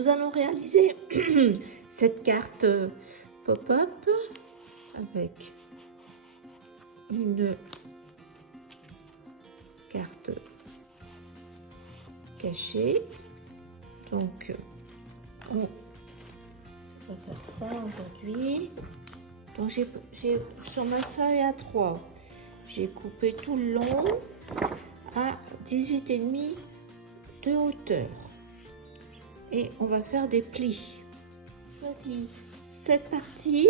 nous allons réaliser cette carte pop-up avec une carte cachée. Donc, on va faire ça aujourd'hui. Donc, j'ai sur ma feuille A3, j'ai coupé tout le long à 18,5 de hauteur. Et on va faire des plis. Voici cette partie.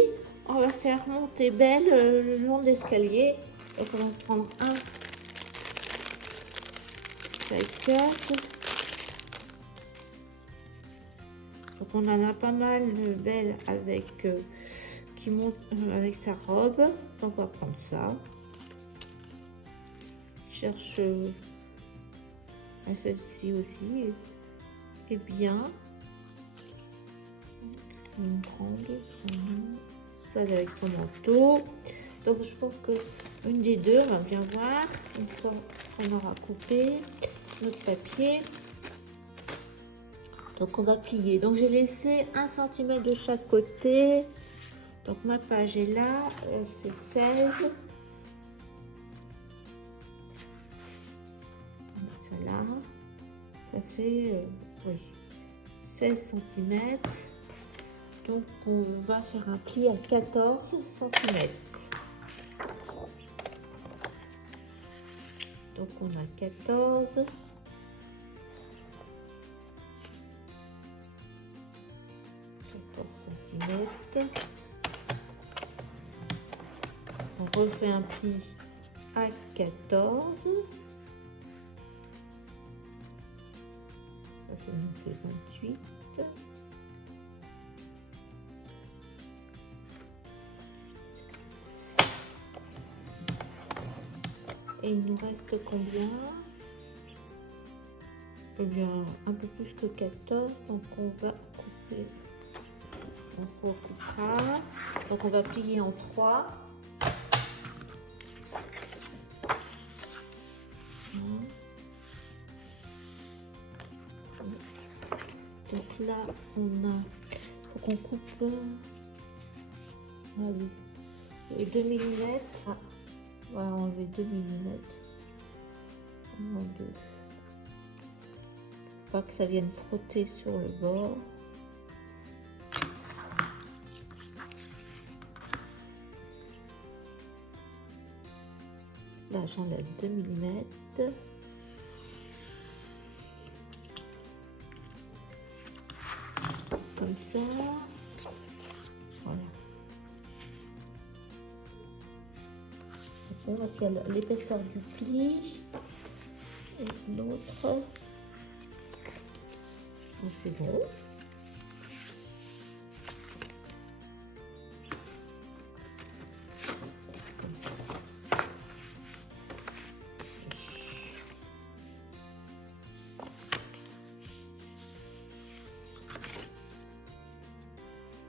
On va faire monter belle le long de l'escalier. Donc on va prendre un taille-cut. Donc on en a pas mal de belle avec qui monte avec sa robe. Donc on va prendre ça. Je cherche celle-ci aussi. Et bien. On va prendre ça avec son manteau. Donc je pense que une des deux, on va bien voir une fois qu'on aura coupé notre papier. Donc on va plier. Donc j'ai laissé 1 cm de chaque côté. Donc ma page est là, elle fait 16. Celle-là, ça fait oui, 16 cm. Donc on va faire un pli à 14 cm. Donc on a 14. cm. On refait un pli à 14. Ça nous fait 28. Et il nous reste combien? Eh bien, un peu plus que 14. Donc on va couper. On recoupera. Donc on va plier en 3. Donc là, faut qu'on coupe 2 mm. Ah, on va enlever 2 mm. Pas que ça vienne frotter sur le bord. Là, j'enlève 2 mm. Comme ça. Voilà. Bon, voici l'épaisseur du pli. Et l'autre. C'est bon.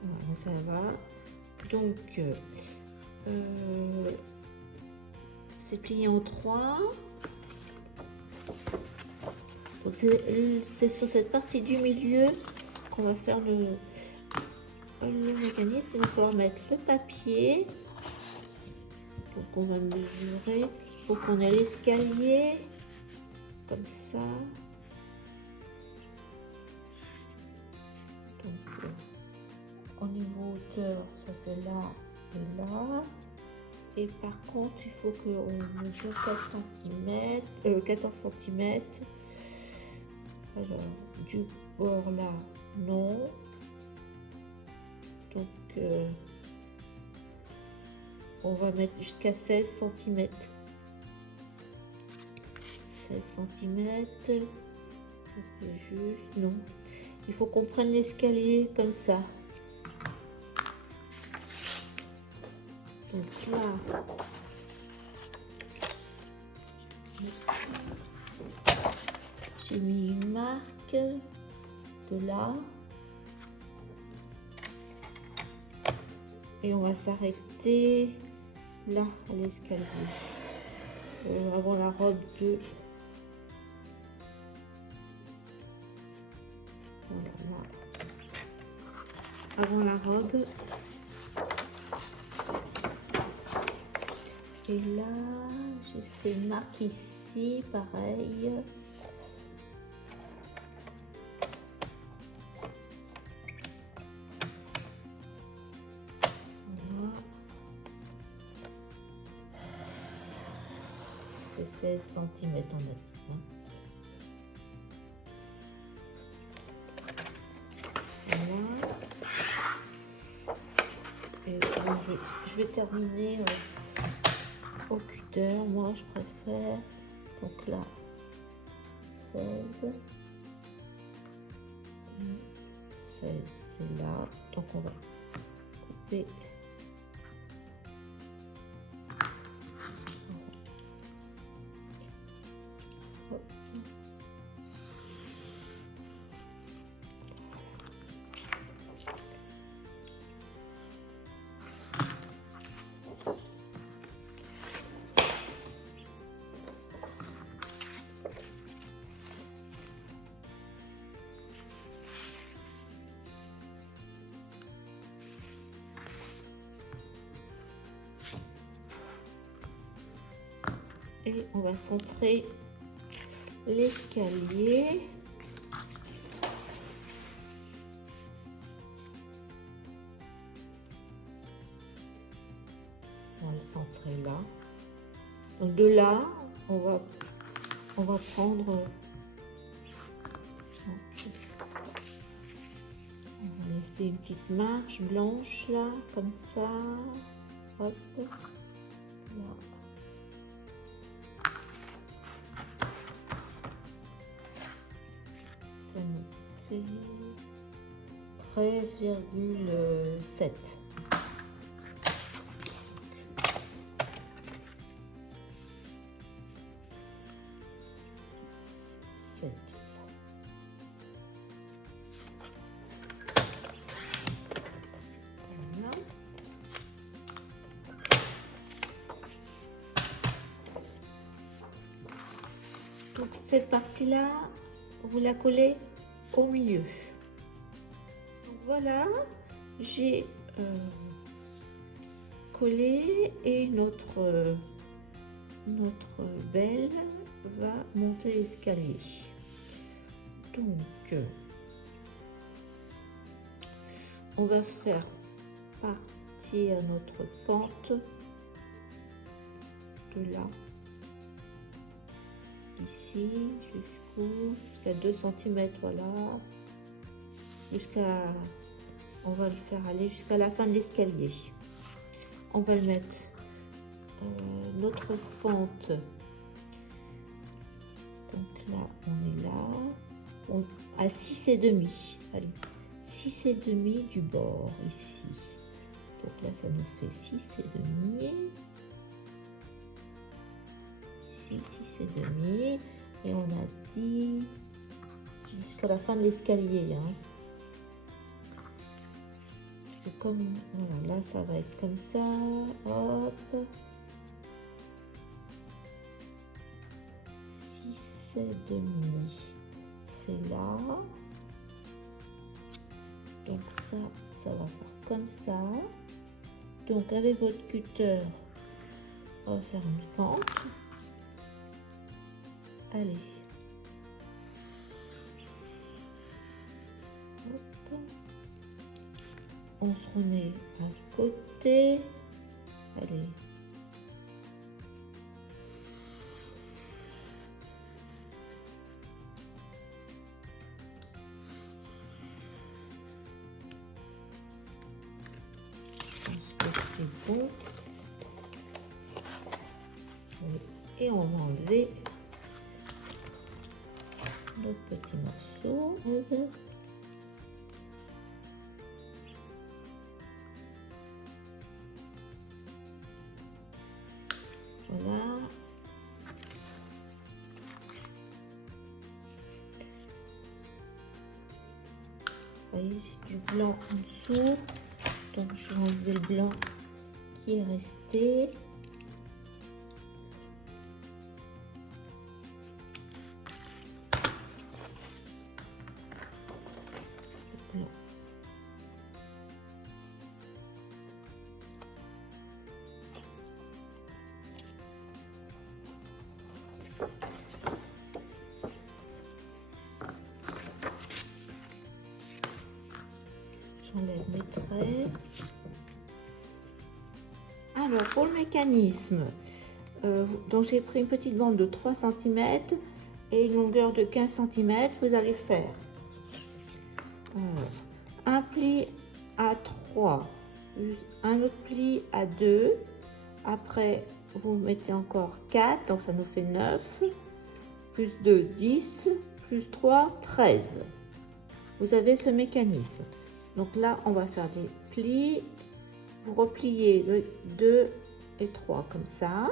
Voilà, ça va. Donc, c'est plié en 3. Donc c'est sur cette partie du milieu qu'on va faire le mécanisme. Il va falloir mettre le papier. Donc on va mesurer. Il faut qu'on ait l'escalier comme ça. Donc au niveau hauteur, ça fait là et là. Et par contre, il faut qu'on mesure 4 cm, 14 cm. Alors, du bord là, non. Donc, on va mettre jusqu'à 16 cm. 16 cm, ça fait juste, non. Il faut qu'on prenne l'escalier comme ça. Donc là, j'ai mis une marque de là. Et on va s'arrêter là à l'escalier. Avant la robe de... Voilà. Avant la robe. Et là, j'ai fait une marque ici, pareil. Voilà. Je fais 16 cm en a dit, hein. Voilà. Et bon, je vais terminer au cutter. Moi, je préfère. Donc là, 16. 16, c'est là. Donc on va couper. Hop. Et on va centrer l'escalier. On va le centrer là. Donc de là, on va prendre. On va laisser une petite marche blanche là, comme ça. Hop. Là. Ça nous fait 13,7. Voilà. Donc cette partie-là, vous la collez au milieu. Donc voilà, j'ai collé et notre belle va monter l'escalier. Donc on va faire partir notre fente de là, ici jusqu'à 2 cm, voilà, on va le faire aller jusqu'à la fin de l'escalier. On va le mettre notre fente. Donc là, on est là, à 6,5. Allez, 6,5 du bord ici. Donc là, ça nous fait 6,5. Ici, 6,5. Et on a dit jusqu'à la fin de l'escalier. Hein. Parce que comme, voilà, là, ça va être comme ça. Hop. 6,5. C'est là. Donc ça va faire comme ça. Donc avec votre cutter, on va faire une fente. Allez. Hop. On se remet à côté. Allez. C'est bon. Et on va enlever notre petit morceau. Voilà. Vous voyez, j'ai du blanc en dessous. Donc je vais enlever le blanc qui est resté. j'enlève mes traits. Alors, pour le mécanisme, donc j'ai pris une petite bande de 3 cm et une longueur de 15 cm. Vous allez faire un pli à 3, un autre pli à 2. Après, vous mettez encore 4, donc ça nous fait 9. Plus 2, 10. Plus 3, 13. Vous avez ce mécanisme. Donc là, on va faire des plis. Vous repliez le 2 et 3 comme ça.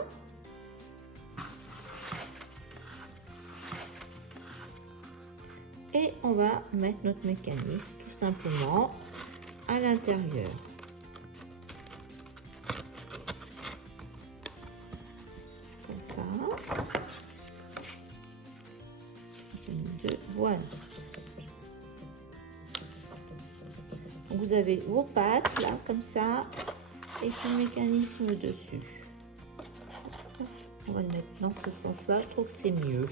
Et on va mettre notre mécanisme tout simplement à l'intérieur. Comme ça. Voilà. Vous avez vos pattes là comme ça et le mécanisme dessus. On va le mettre dans ce sens là, je trouve que c'est mieux.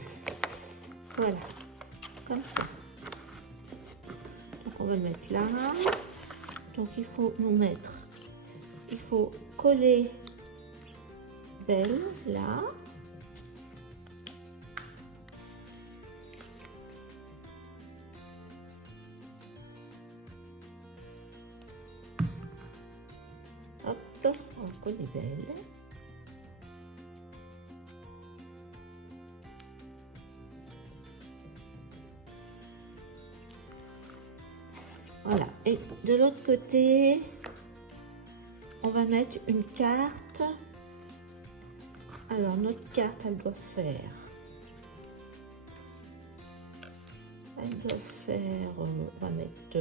Voilà, comme ça. Donc on va le mettre là. Donc il faut coller belle là. Hop, on colle belle. Voilà, et de l'autre côté, on va mettre une carte. Alors, notre carte, elle doit faire, on va mettre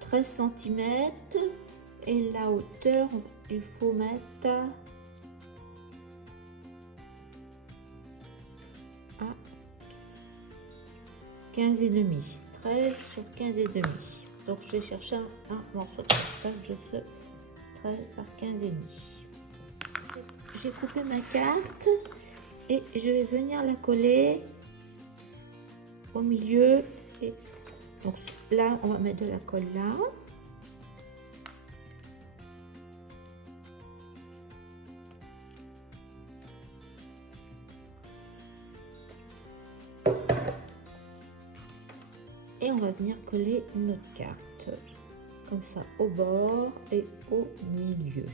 13 cm. Et la hauteur, il faut mettre à 15 et demi. 13 sur 15 et demi. Donc je vais chercher un morceau de partage de ce 13 par 15 et demi. J'ai coupé ma carte et je vais venir la coller au milieu. Et donc là, on va mettre de la colle là. Et on va venir coller notre carte comme ça au bord et au milieu.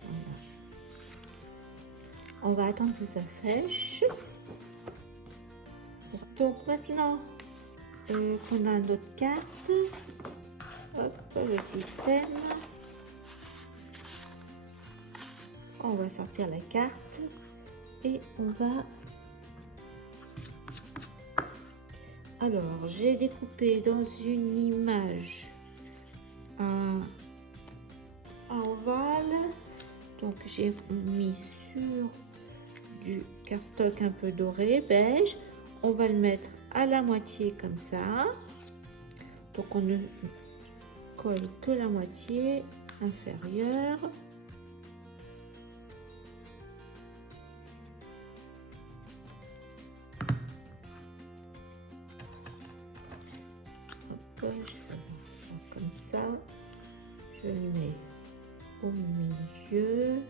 Voilà. On va attendre que ça sèche. Donc maintenant qu'on a notre carte, hop, le système, on va sortir la carte et on va... Alors, j'ai découpé dans une image un ovale, donc j'ai mis sur du cardstock un peu doré, beige. On va le mettre à la moitié comme ça. Donc on ne colle que la moitié inférieure. Hop, je fais ça comme ça. Je le mets au milieu.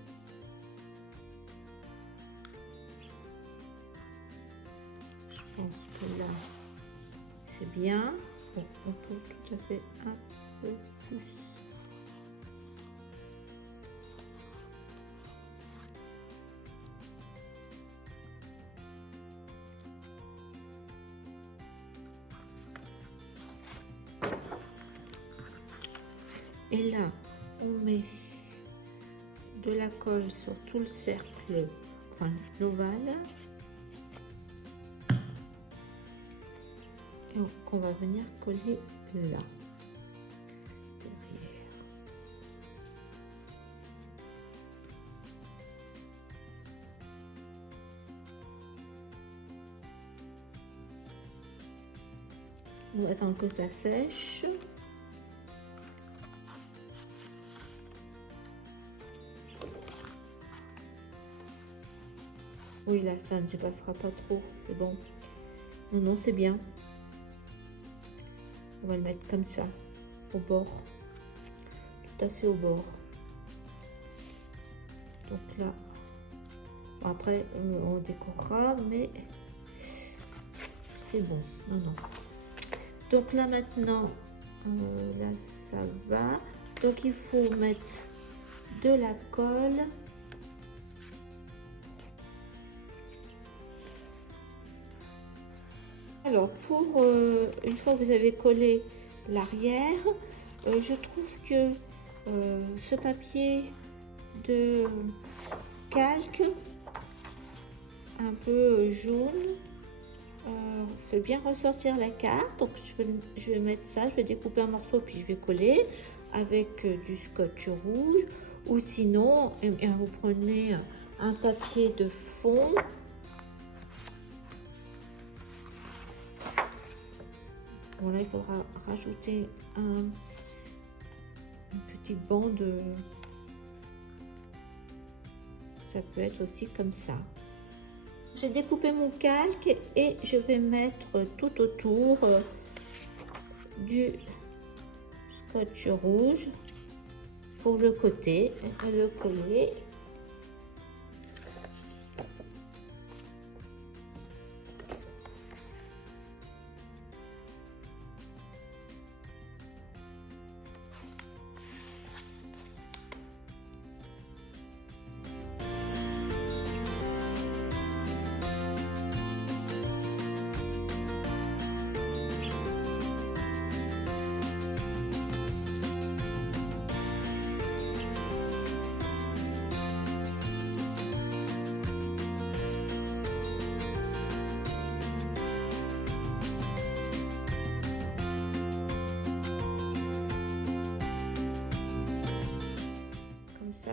Je pense que là, c'est bien. Bon, on peut tout à fait un peu plus. Et là, on met de la colle sur tout le cercle, enfin l'ovale. Et on va venir coller là, derrière. On va attendre que ça sèche. Oui, là, ça ne se passera pas trop, c'est bon. Non, non, c'est bien. On va le mettre comme ça, au bord. Tout à fait au bord. Donc là, après, on décorera, mais c'est bon. Non, non. Donc là, maintenant, là, ça va. Donc, il faut mettre de la colle. Alors, pour une fois que vous avez collé l'arrière, je trouve que ce papier de calque un peu jaune fait bien ressortir la carte. Donc, je vais mettre ça, je vais découper un morceau puis je vais coller avec du scotch rouge, ou sinon, vous prenez un papier de fond. Voilà, il faudra rajouter une petite bande. Ça peut être aussi comme ça. J'ai découpé mon calque et je vais mettre tout autour du scotch rouge pour le côté et le coller.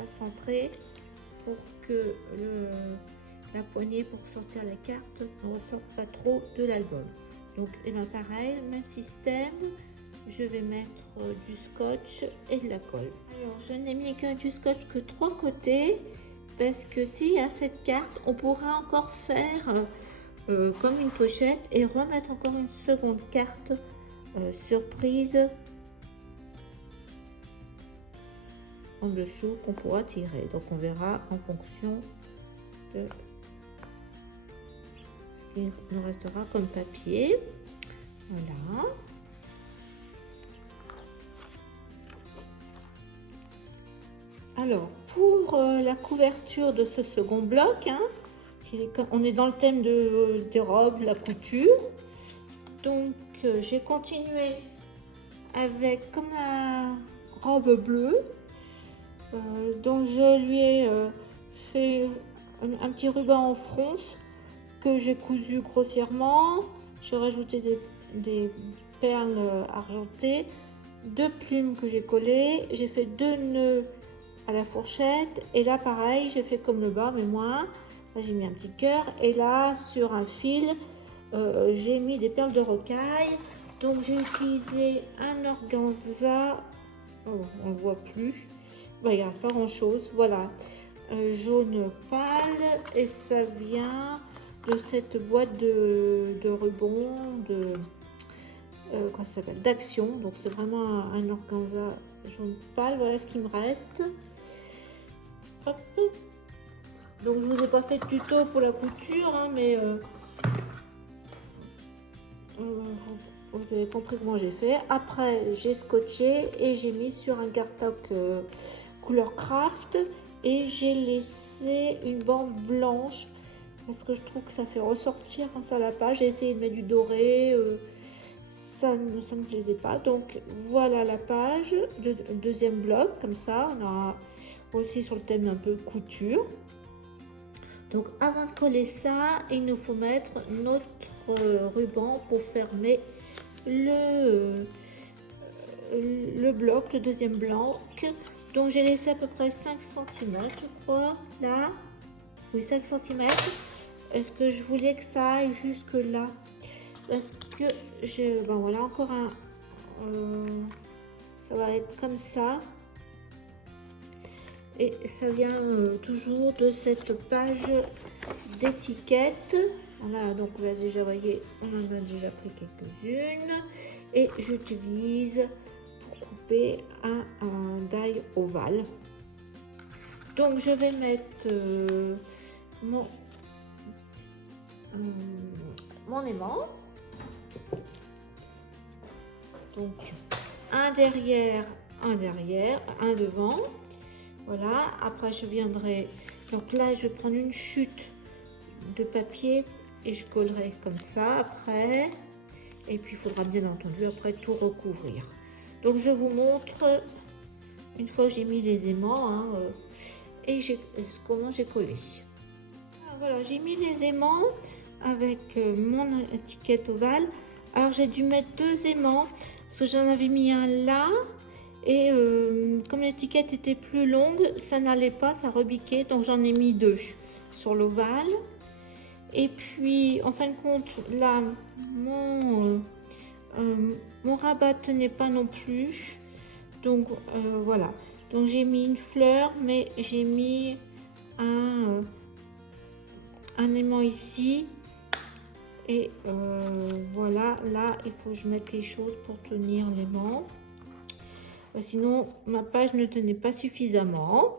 Centré pour que la poignée pour sortir la carte ne ressorte pas trop de l'album. Donc et bien pareil, même système, je vais mettre du scotch et de la colle. Alors je n'ai mis que du scotch que 3 côtés parce que s'il y a cette carte, on pourra encore faire comme une pochette et remettre encore une seconde carte surprise en dessous qu'on pourra tirer. Donc on verra en fonction de ce qui nous restera comme papier. Voilà. Alors pour la couverture de ce second bloc, hein, on est dans le thème des robes, la couture. Donc j'ai continué avec comme la robe bleue. Donc je lui ai fait un petit ruban en fronce que j'ai cousu grossièrement. J'ai rajouté des perles argentées, 2 plumes que j'ai collées. J'ai fait 2 nœuds à la fourchette et là pareil j'ai fait comme le bas mais moins. Là j'ai mis un petit cœur et là sur un fil j'ai mis des perles de rocaille. Donc j'ai utilisé un organza, on le voit plus. Bah, il ne reste pas grand chose, voilà, jaune pâle et ça vient de cette boîte de rubans quoi ça s'appelle, d'Action. Donc c'est vraiment un organza jaune pâle. Voilà ce qu'il me reste. Hop. Donc je vous ai pas fait de tuto pour la couture hein, mais vous avez compris comment j'ai fait. Après j'ai scotché et j'ai mis sur un cardstock couleur craft et j'ai laissé une bande blanche parce que je trouve que ça fait ressortir comme ça la page. J'ai essayé de mettre du doré, ça ne me plaisait pas. Donc voilà la page de deuxième bloc, comme ça on aura aussi sur le thème un peu couture. Donc avant de coller ça, il nous faut mettre notre ruban pour fermer le bloc, le deuxième bloc. Donc j'ai laissé à peu près 5 cm je crois, là, oui 5 cm. Est-ce que je voulais que ça aille jusque là? parce que ben voilà, encore un, ça va être comme ça. Et ça vient toujours de cette page d'étiquette. Voilà, donc là déjà, voyez, on en a déjà pris quelques-unes. Et j'utilise pour couper un die ovale. Donc je vais mettre mon aimant. Donc un derrière, un devant. Voilà, après je viendrai, donc là je vais prendre une chute de papier et je collerai comme ça après. Et puis il faudra bien entendu après tout recouvrir. Donc je vous montre une fois que j'ai mis les aimants hein, et comment j'ai collé. Voilà, j'ai mis les aimants avec mon étiquette ovale. Alors j'ai dû mettre 2 aimants parce que j'en avais mis un là. Et comme l'étiquette était plus longue, ça n'allait pas, ça rebiquait, donc j'en ai mis 2 sur l'ovale. Et puis, en fin de compte, là, mon rabat tenait pas non plus. Donc, voilà. Donc, j'ai mis une fleur, mais j'ai mis un aimant ici. Et voilà, là, il faut que je mette les choses pour tenir l'aimant. Sinon, ma page ne tenait pas suffisamment.